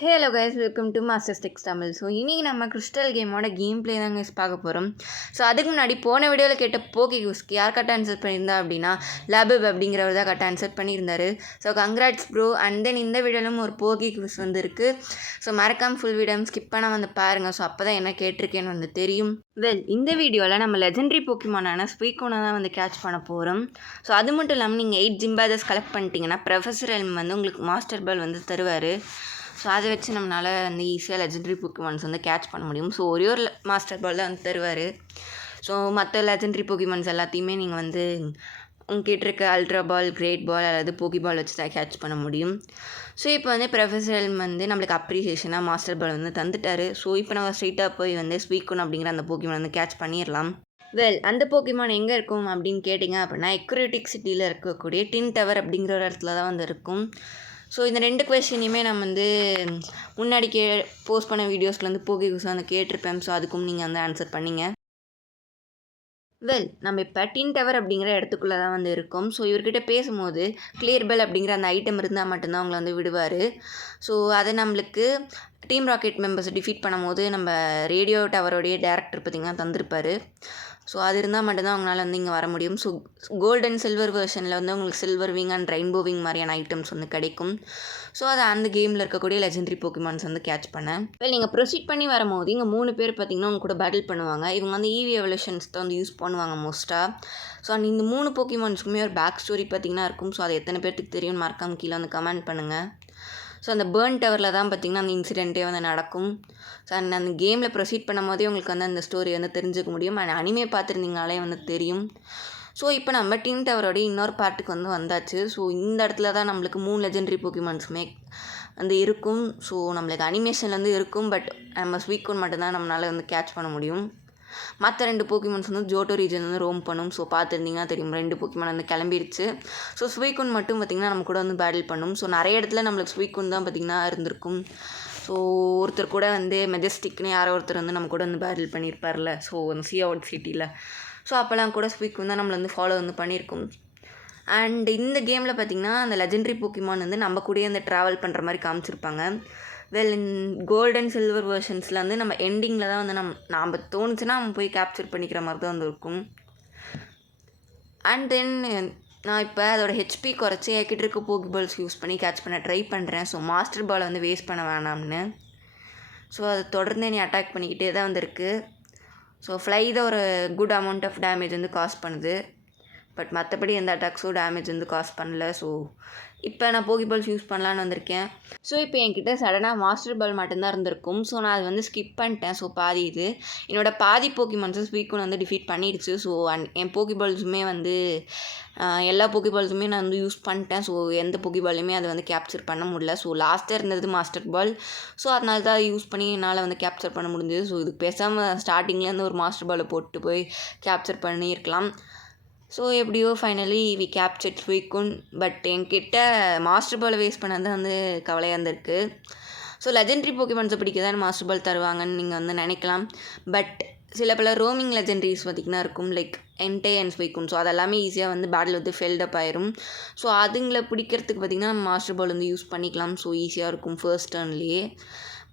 Hello guys, welcome to Masters Techs Tamil. So இன்றைக்கி நம்ம crystal கேமோட கேம் ப்ளே தாங்க பார்க்க போகிறோம். ஸோ அதுக்கு முன்னாடி போன வீடியோவில் கேட்ட போக்கி குஸ்க்கு யார் கரெக்டாக ஆன்சர் பண்ணியிருந்தா அப்படின்னா லபப் அப்படிங்கிறவர் தான் கரெக்டாக ஆன்சர் பண்ணியிருந்தார். So congrats bro. And then இந்த வீடியோவிலும் ஒரு போக்கி குஸ் வந்துருக்கு. ஸோ மறக்காமல் ஃபுல் வீடியோ ஸ்கிப் பண்ணால் வந்து பாருங்கள். ஸோ அப்போ தான் என்ன கேட்டிருக்கேன்னு வந்து தெரியும். இந்த வீடியோவில் நம்ம லெஜெண்டரி போக்கிமானான ஸ்பீக்கோனை தான் வந்து கேட்ச் பண்ண போகிறோம். ஸோ அது மட்டும் இல்லாமல் நீங்கள் 8 ஜிம்பாதஸ் கலெக்ட் பண்ணிட்டீங்கன்னா ப்ரொஃபஸர் எல்ம் வந்து உங்களுக்கு மாஸ்டர் பால் வந்து தருவார். ஸோ அதை வச்சு நம்மளால் வந்து ஈஸியாக லெஜெண்டரி போக்கிமான்ஸ் வந்து கேட்ச் பண்ண முடியும். ஸோ ஒரே ஒரு மாஸ்டர் பால் தான் வந்து தருவார். ஸோ மற்ற லெஜெண்டரி போக்கிமான்ஸ் எல்லாத்தையுமே நீங்கள் வந்து உங்ககிட்ட இருக்க அல்ட்ரா பால், கிரேட் பால் அல்லது போக்கி பால் வச்சு தான் கேட்ச் பண்ண முடியும். ஸோ இப்போ வந்து ப்ரொஃபஸர் எல்ம் வந்து நம்மளுக்கு அப்ரிசியேஷனாக மாஸ்டர் பால் வந்து தந்துட்டார். ஸோ இப்போ நம்ம ஸ்ட்ரெயிட்டாக போய் வந்து ஸ்பீக்கோன் அப்படிங்கிற அந்த போக்கிமான் வந்து கேட்ச் பண்ணிடலாம். அந்த போக்கிமான் எங்கே இருக்கும் அப்படின்னு கேட்டிங்க அப்படின்னா எக்ரோட்டிக் சிட்டியில் இருக்கக்கூடிய டின் டவர் அப்படிங்கிற ஒரு இடத்துல தான் வந்து இருக்கும். ஸோ இந்த 2 கொஸ்டினையுமே நம்ம வந்து முன்னாடி போஸ்ட் பண்ண வீடியோஸில் வந்து போக்கி குஸ் வந்து கேட்டிருப்பேன். ஸோ அதுக்கும் நீங்கள் வந்து ஆன்சர் பண்ணிங்க. நம்ம இப்போ டின் டவர் அப்படிங்கிற இடத்துக்குள்ளே தான் வந்து இருக்கோம். ஸோ இவர்கிட்ட பேசும்போது கிளியர் பெல் அப்படிங்கிற அந்த ஐட்டம் இருந்தால் மட்டும்தான் அவங்கள வந்து விடுவார். ஸோ அதை நம்மளுக்கு டீம் ராக்கெட் மெம்பர்ஸை டிஃபீட் பண்ணும்போது நம்ம ரேடியோ டவரோடைய டேரக்டர் பார்த்திங்கன்னா தந்திருப்பார். ஸோ அது இருந்தால் மட்டும்தான் அவங்களால வந்து இங்கே வர முடியும். ஸோ கோல்டு அண்ட் சில்வர் வெர்ஷனில் வந்து உங்களுக்கு silver wing and rainbow wing மாதிரியான ஐட்டம்ஸ் வந்து கிடைக்கும். ஸோ அதை அந்த கேமில் இருக்கக்கூடிய லெஜெண்டரி போக்கிமான்ஸ் வந்து கேட்ச் பண்ணேன். நீங்கள் ப்ரொசீட் பண்ணி வரும்போது இங்கே 3 பேர் பார்த்திங்கன்னா அவங்க கூட பேட்டில் பண்ணுவாங்க. இவங்க வந்து ஈவி எவல்யூஷன்ஸ் தான் வந்து யூஸ் பண்ணுவாங்க மோஸ்ட்டாக. ஸோ இந்த 3 போக்கிமான்ஸுக்குமே ஒரு பேக் ஸ்டோரி பார்த்திங்கன்னா இருக்கும். ஸோ அது எத்தனை பேர்த்துக்கு தெரியும்னு மறக்காம கீழே வந்து கமெண்ட் பண்ணுங்கள். ஸோ அந்த பேர்ன் டவரில் தான் பார்த்திங்கன்னா அந்த இன்சிடென்ட்டே வந்து நடக்கும். ஸோ அந்த கேமில் ப்ரொசீட் பண்ணும் போதே உங்களுக்கு வந்து அந்த ஸ்டோரி வந்து தெரிஞ்சுக்க முடியும். அண்ட் அனிமே பார்த்துருந்தீங்கனாலே வந்து தெரியும். ஸோ இப்போ நம்ம டின் டவரோடைய இன்னொரு பார்ட்டுக்கு வந்து வந்தாச்சு. ஸோ இந்த இடத்துல தான் நம்மளுக்கு 3 லெஜெண்டரி போக்கிமான்ஸுமே வந்து இருக்கும். ஸோ நம்மளுக்கு அனிமேஷன் வந்து இருக்கும். பட் நம்ம ஸ்பீக்கோன் மட்டும்தான் நம்மளால் வந்து கேட்ச் பண்ண முடியும். மற்ற 2 போக்கிமான்ஸ் வந்து ஜோட்டோ ரீஜன் வந்து ரோம் பண்ணும். ஸோ பார்த்துருந்தீங்கன்னா தெரியும் 2 போக்கிமான் வந்து கிளம்பிடுச்சு. ஸோ ஸ்வீக்குன் மட்டும் பார்த்திங்கன்னா நம்ம கூட வந்து பேட்டில் பண்ணும். ஸோ நிறைய இடத்துல நம்மளுக்கு ஸ்வீக்குன் தான் பார்த்திங்கன்னா இருந்திருக்கும். ஸோ ஒருத்தர் கூட வந்து மெஜஸ்டிக்னு யாரோ ஒருத்தர் வந்து நம்ம கூட வந்து பேட்டில் பண்ணியிருப்பார்ல. ஸோ அந்த சியாவுட் சிட்டியில். ஸோ அப்போல்லாம் கூட ஸ்வீக்குன் தான் நம்மளை வந்து ஃபாலோ வந்து பண்ணியிருக்கோம். அண்ட் இந்த கேமில் பார்த்திங்கன்னா அந்த லெஜெண்டரி போக்கிமான் வந்து நம்ம கூடயே அந்த ட்ராவல் பண்ணுற மாதிரி காமிச்சிருப்பாங்க. கோல்டு அண்ட் சில்வர் வெர்ஷன்ஸில் வந்து நம்ம எண்டிங்கில் தான் வந்து நாம் தோணுச்சுன்னா நம்ம போய் கேப்சர் பண்ணிக்கிற மாதிரி தான் வந்து இருக்கும். அண்ட் தென் நான் இப்போ அதோட ஹெச்பி குறைச்சி என்கிட்ட இருக்க போக்கி பால்ஸ் யூஸ் பண்ணி கேட்ச் பண்ண ட்ரை பண்ணுறேன். ஸோ மாஸ்டர் பாலை வந்து வேஸ்ட் பண்ண வேணாம்னு. ஸோ அதை தொடர்ந்து நீ அட்டாக் பண்ணிக்கிட்டே தான் வந்துருக்கு. ஸோ ஃப்ளை தான் ஒரு குட் அமௌண்ட் ஆஃப் டேமேஜ் வந்து காஸ் பண்ணுது. பட் மற்றபடி எந்த அட்டாக்ஸோ டேமேஜ் வந்து காஸ் பண்ணல. ஸோ இப்போ நான் போக்கி பால்ஸ் யூஸ் பண்ணலான்னு வந்திருக்கேன். ஸோ இப்போ என்கிட்ட சடனாக மாஸ்டர் பால் மட்டும்தான் இருந்திருக்கும். ஸோ நான் அது வந்து ஸ்கிப் பண்ணிட்டேன். ஸோ பாதி இது என்னோடய பாதி போக்கிமான்ஸை ஸ்பீக்கோன் வந்து டிஃபீட் பண்ணிடுச்சு. ஸோ என் போக்கி பால்ஸுமே வந்து எல்லா போக்கி பால்ஸுமே நான் வந்து யூஸ் பண்ணிட்டேன். ஸோ எந்த போக்கி பாலையுமே அதை வந்து கேப்சர் பண்ண முடியல. ஸோ லாஸ்ட்டாக இருந்தது மாஸ்டர் பால். ஸோ அதனால தான் யூஸ் பண்ணி என்னால் வந்து கேப்சர் பண்ண முடிஞ்சது. ஸோ இதுக்கு பேசாமல் ஸ்டார்டிங்லேருந்து ஒரு மாஸ்டர் பாலை போட்டு போய் கேப்சர் பண்ணியிருக்கலாம். ஸோ எப்படியோ ஃபைனலி வி கேப்சர்ட் ஸ்வீக்குன். பட் என்கிட்ட மாஸ்டர் பாலை வேஸ்ட் பண்ணது வந்து கவலையாக இருந்திருக்கு. ஸோ லெஜெண்டரி போக்கிமான்ஸை பிடிக்க தான் மாஸ்டர் பால் தருவாங்கன்னு நீங்கள் வந்து நினைக்கலாம். பட் சில பல ரோமிங் லெஜெண்டரிஸ் பார்த்திங்கன்னா இருக்கும், லைக் என்டே அண்ட் ஸ்வீக்குன். ஸோ அதெல்லாமே ஈஸியாக வந்து பேட்டில் வந்து ஃபெல்டப் ஆயிரும். ஸோ அதுங்களை பிடிக்கிறதுக்கு பார்த்திங்கன்னா நம்ம மாஸ்டர் பால் வந்து யூஸ் பண்ணிக்கலாம். ஸோ ஈஸியாக இருக்கும் ஃபர்ஸ்ட் டர்ன்லேயே.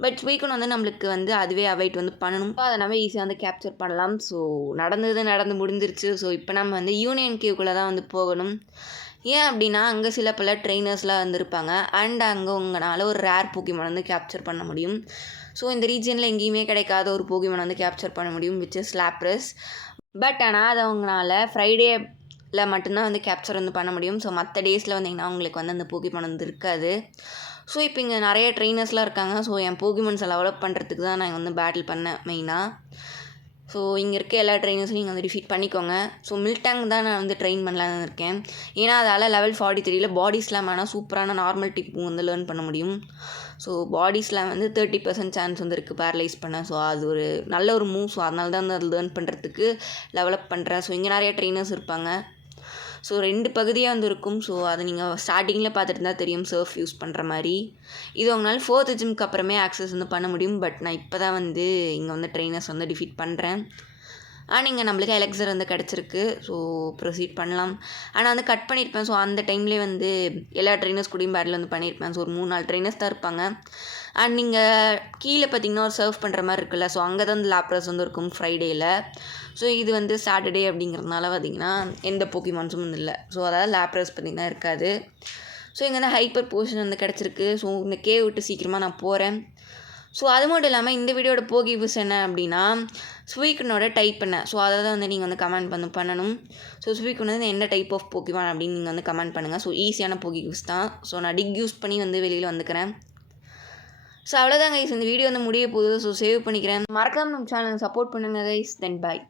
பட் ஸ்வீக்குன் வந்து நம்மளுக்கு வந்து அதுவே அவாய்ட் வந்து பண்ணணும். அதை நம்ம ஈஸியாக வந்து கேப்சர் பண்ணலாம். ஸோ நடந்து முடிஞ்சிருச்சு. ஸோ இப்போ நம்ம வந்து யூனியன் கேவுக்குள்ளே தான் வந்து போகணும். ஏன் அப்படின்னா அங்கே சில பல ட்ரெயினர்ஸ்லாம் வந்துருப்பாங்க. அண்ட் அங்கே உங்களால் ஒரு ரேர் போக்கிமான் வந்து கேப்சர் பண்ண முடியும். ஸோ இந்த ரீஜனில் எங்கேயுமே கிடைக்காத ஒரு போக்கிமான் வந்து கேப்சர் பண்ண முடியும், விச் இஸ் லாப்ரஸ். பட் ஆனால் அதை அவங்களால ஃப்ரைடேயில் மட்டும்தான் வந்து கேப்சர் வந்து பண்ண முடியும். ஸோ மற்ற டேஸில் வந்திங்கன்னா அவங்களுக்கு வந்து அந்த போக்கிமான் வந்து இருக்காது. ஸோ இப்போ இங்கே நிறைய ட்ரெயினர்ஸ்லாம் இருக்காங்க. ஸோ என் போக்கிமான்ஸை டெவலப் பண்ணுறதுக்கு தான் நான் வந்து பேட்டில் பண்ணேன் மெயினாக. ஸோ இங்கே இருக்க எல்லா ட்ரெயினர்ஸும் நீங்கள் வந்து டிஃபீட் பண்ணிக்கோங்க. ஸோ மில்டாங் தான் நான் வந்து ட்ரெயின் பண்ணலான்னு இருக்கேன். ஏன்னா அதால் லெவல் 43 பாடி ஸ்லாம் ஆனால் சூப்பரான நார்மல் டிப்பும் வந்து லேர்ன் பண்ண முடியும். ஸோ பாடி ஸ்லாம் வந்து 30% சான்ஸ் வந்து இருக்குது பேரலைஸ் பண்ண. ஸோ அது ஒரு நல்ல ஒரு மூவ். ஸோ அதனால தான் வந்து அது லேர்ன் பண்ணுறதுக்கு டெவலப் பண்ணுறேன். ஸோ இங்கே நிறைய ட்ரெயினர்ஸ் இருப்பாங்க. ஸோ 2 பகுதியாக வந்து இருக்கும். ஸோ அதை நீங்கள் ஸ்டார்டிங்கில் பார்த்துட்டு இருந்தால் தெரியும், சர்ஃப் யூஸ் பண்ணுற மாதிரி. இது உங்களால் 4th ஜிம்க்கு அப்புறமே ஆக்சஸ் வந்து பண்ண முடியும். பட் நான் இப்போ தான் வந்து இங்கே வந்து ட்ரெயினர்ஸ் வந்து டிஃபீட் பண்ணுறேன். இங்கே நம்மளுக்கு எலெக்சர் வந்து கிடச்சிருக்கு. ஸோ ப்ரொசீட் பண்ணலாம். ஆனால் வந்து கட் பண்ணியிருப்பேன். ஸோ அந்த டைம்லேயே வந்து எல்லா ட்ரெயினர்ஸ் கூடயும் பேட்டில் வந்து பண்ணியிருப்பேன். ஸோ ஒரு 3-4 ட்ரெயினர்ஸ் தான் இருப்பாங்க. அண்ட் நீங்கள் கீழே பார்த்தீங்கன்னா ஒரு சர்வ் பண்ணுற மாதிரி இருக்குல்ல, ஸோ அங்கே தான் வந்து லேப்ரஸ் வந்து இருக்கும் ஃப்ரைடேயில். ஸோ இது வந்து சாட்டர்டே அப்படிங்கிறதுனால பார்த்திங்கன்னா எந்த போக்கிமான்ஸும் வந்து இல்லை. ஸோ அதாவது லேப்ரஸ் பார்த்திங்கன்னா இருக்காது. ஸோ இங்கே வந்து ஹைப்பர் போர்ஷன் வந்து கிடச்சிருக்கு. ஸோ இந்த கேவ் விட்டு சீக்கிரமாக நான் போகிறேன். ஸோ அது மட்டும் இல்லாமல் இந்த வீடியோட போகி விஸ் என்ன அப்படின்னா ஸ்வீக்கனோட டைப் பண்ண. ஸோ அதை தான் வந்து நீங்கள் வந்து கமெண்ட் பண்ணணும். ஸோ ஸ்வீக்கன் வந்து என்ன டைப் ஆஃப் போக்கிமான் அப்படின்னு நீங்கள் வந்து கமெண்ட் பண்ணுங்கள். ஸோ ஈஸியான போகி விஸ் தான். ஸோ நான் டிக் யூஸ் பண்ணி வந்து வெளியில் வந்துக்கிறேன். ஸோ அவ்வளோதான் கைஸ், இந்த வீடியோ வந்து முடிய போகுது. ஸோ சேவ் பண்ணிக்கிறேன். மறக்காம நம்ம சேனலை சப்போர்ட் பண்ணுங்கள் கைஸ். தென் பாய்.